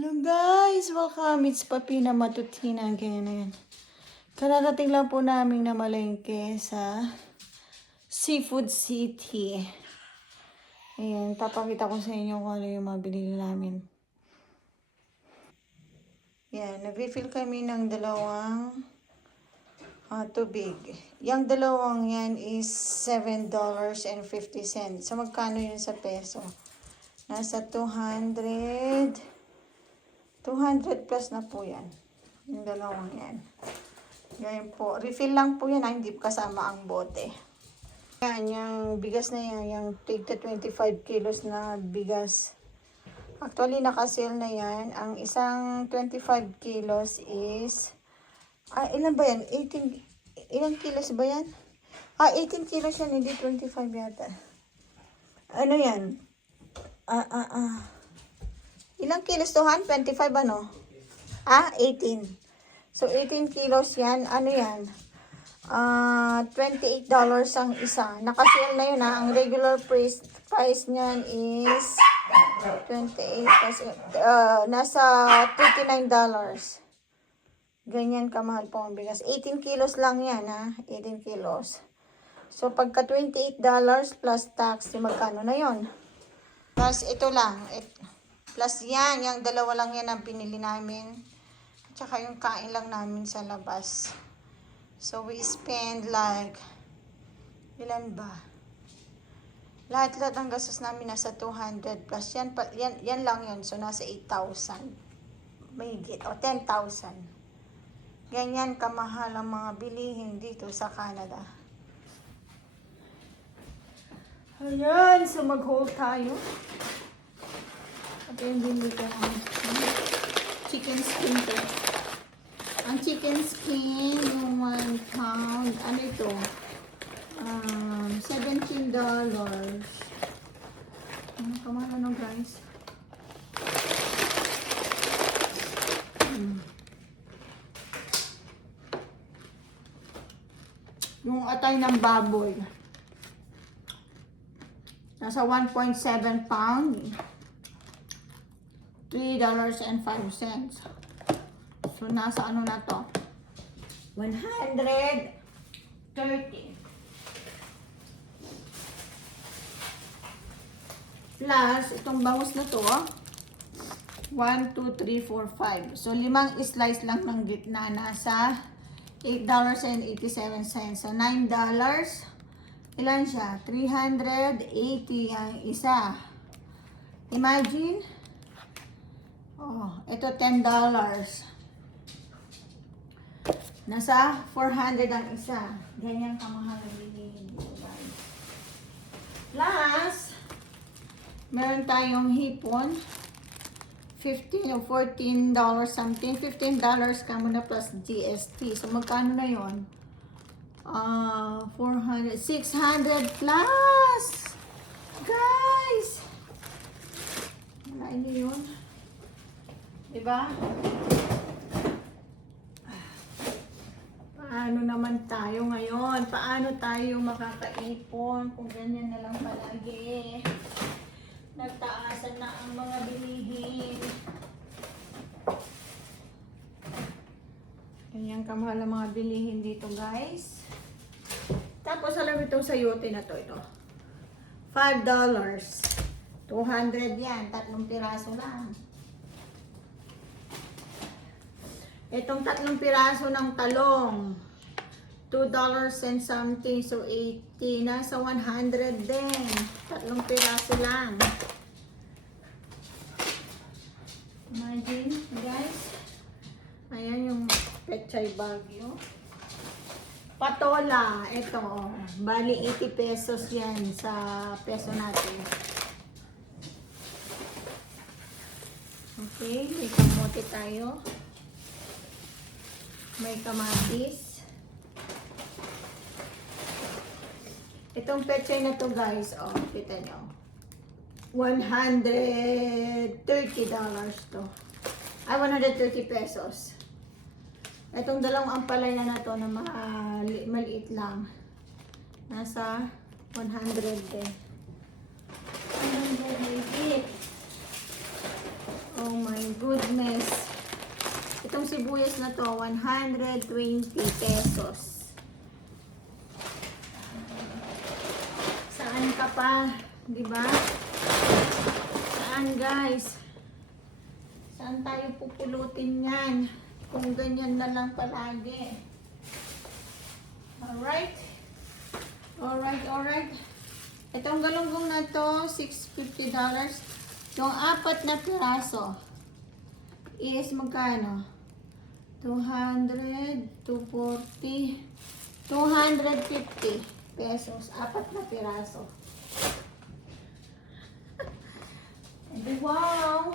Hello guys! Welcome! It's Papina Matutina again. Kararating lang po namin na malengke sa Seafood City. Ayan, papakita ko sa inyo kung ano yung mga binili namin. Ayan, nag-refill kami ng dalawang tubig. Yung dalawang yan is $7.50. So, magkano yun sa peso? Nasa 200 plus na po yan. Yung dalawang yan. Ganyan po. Refill lang po yan. Hindi kasama ang bote. Yan, yung bigas na yan. Yung tig 25 kilos na bigas. Actually, naka-sale na yan. Ang isang 25 kilos is... ilan ba yan? 18... Ilang kilos ba yan? 18 kilos yan. Hindi 25 yata. Ano yan? Ilang kilos to, Han? 25 ano? 18. So, 18 kilos yan. Ano yan? $28 ang isa. Nakasale na yun, ha? Ang regular price niyan is 28 plus, nasa $39. Ganyan kamahal po ang bigas. 18 kilos lang yan, ha? 18 kilos. So, pagka $28 plus tax, yung magkano na yon? Plus, ito lang. Plus yan, yung dalawa lang yan ang pinili namin. Tsaka yung kain lang namin sa labas. So, we spend like, ilan ba? Lahat-lahat ang gastos namin nasa 200 plus. Yan lang yun. So, nasa 8,000. Mahigit. O, 10,000. Ganyan kamahal ang mga bilihin dito sa Canada. Ayan. So, mag-hold tayo. Ito yung binili ko ang chicken skin ko. Ang chicken skin, yung 1 pound, ano ito? $17. Kamahal ano guys? Yung atay ng baboy. Nasa 1.7 pound. $3.05. So, nasa ano na to? 130. Plus, itong bangus na to, 1, 2, 3, 4, 5. So, 5 slice lang ng gitna. Nasa $8.87. So, $9. Ilan siya? 380 ang isa. Imagine. Oh, ito $10. Nasa 400 ang isa. Ganyan kamahal ang bilihin dito, guys. Plus, meron tayong hipon. $15 or $14 something. $15 ka muna plus GST. So, magkano na yun? 400, 600 plus! Guys! Wala niyo yun. Diba? Paano naman tayo ngayon? Paano tayo makakaipon kung ganyan na lang palagi? Nagtaasan na ang mga bilihin. Ganyan kamahal ang mga bilihin dito, guys. Tapos, alam mo itong sayote na to, ito. $5. 200 yan. 3 piraso lang. Itong 3 piraso ng talong, $2 and something, so 80. Nasa 100 din. 3 piraso lang. Imagine, guys. Ayan yung Pechay Baguio. Patola, ito. Bali, 80 pesos yan sa peso natin. Okay, may kamote tayo. May kamatis. Itong pechay na to, guys, oh, kita nyo. $130 to. 130 pesos. Itong dalawang ampalay na to na maliit lang. Nasa 100 din. 100 Oh my God. goodness. Itong sibuyas na to, 120 pesos. Saan ka pa? Diba? Saan guys? Saan tayo pupulutin yan? Kung ganyan na lang palagi. Alright? Alright. Itong galunggong na to, $650. Yung 4 na piraso is magkano? 200, 240, 250 pesos. 4 na piraso. Wow!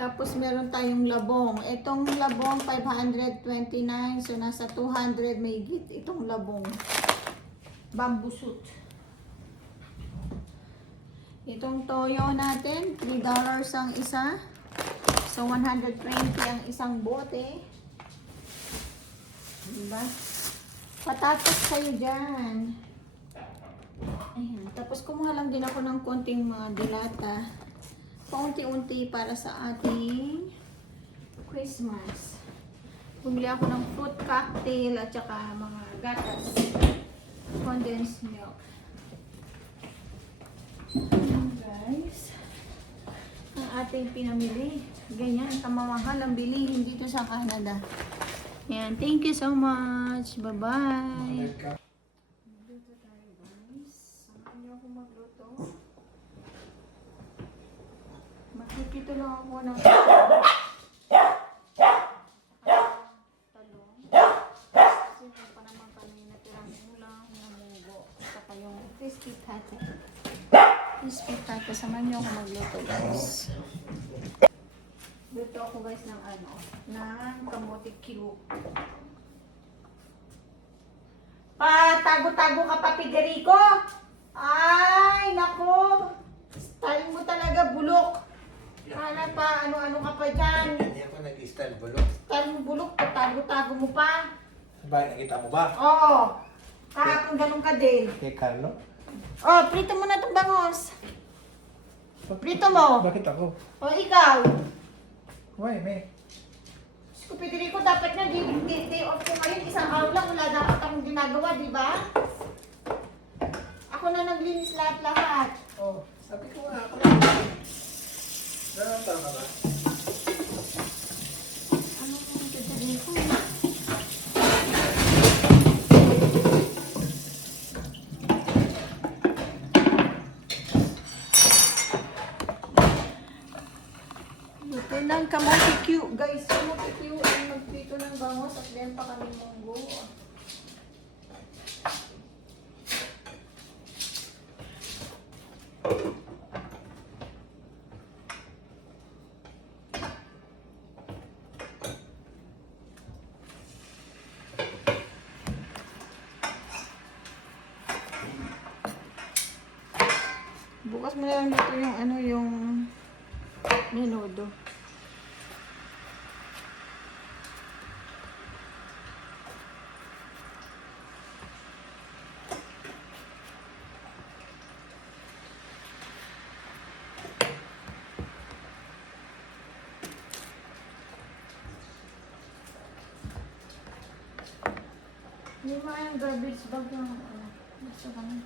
Tapos meron tayong labong. Itong labong 529. So nasa 200 may git itong labong. Bamboo shoot. Itong toyo natin, $3 ang isa. So 120 ang isang bote. Diba? Patatas kayo dyan. Ayan. Tapos kumuha lang din ako ng konting mga dilata. Paunti-unti para sa ating Christmas. Bumili ako ng fruit cocktail at saka mga gatas. Condensed milk. Ayan guys. Ang ating pinamili. Ganyan, kamamahal ang bilihin dito sa Canada. Ayan, thank you so much. Bye-bye. Magluto tayo guys. Samahan niyo ako magluto. Makikito lang ako ng talong. Kasi meron pa naman kami natirang ulang na mugo. Saka yung crispy tato. Crispy tato. Samahan niyo ako magluto guys. Luto ako guys ng ng kamote cube. Tago-tago ka pa, Federico. Ay, nako. Style mo talaga bulok. Hala pa, ano-ano ka pa dyan. Hindi ako nag-style bulok. Style mo bulok, tago-tago mo pa. Bakit nakita mo ba? Oo. Kahapon ganun ka din. Kay Carlo? Oh, prito mo na itong bangos. Prito mo. Bakit ako? O, ikaw. Why, me? Diyos ko, Federico, dapat na day off ko ngayon. Isang araw lang, wala dapat akong ginagawa, di ba? Ako na naglinis lahat-lahat. Oh, sabi ko nga ako lang. Tama ba? Ano yung Federico? Luto ng kamote cube. Guys, kamote cube ay magpito ng bangos at then pa kami munggo. Bukas mo na lang dito yung yung menudo. Hindi mo yung garbage bag yung gusto ka na.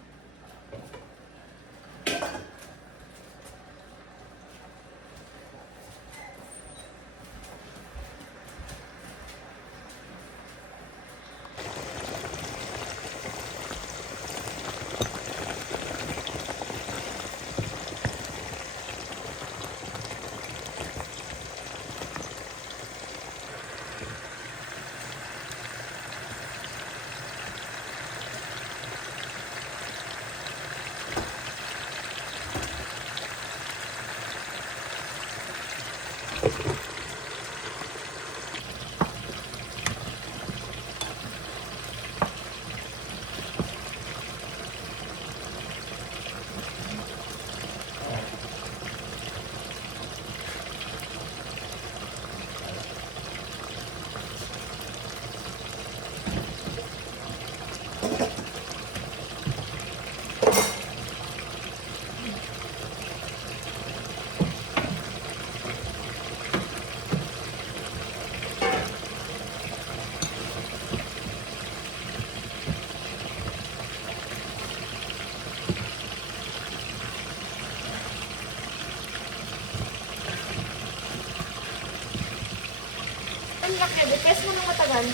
lock niya. I-press mo ng matagal.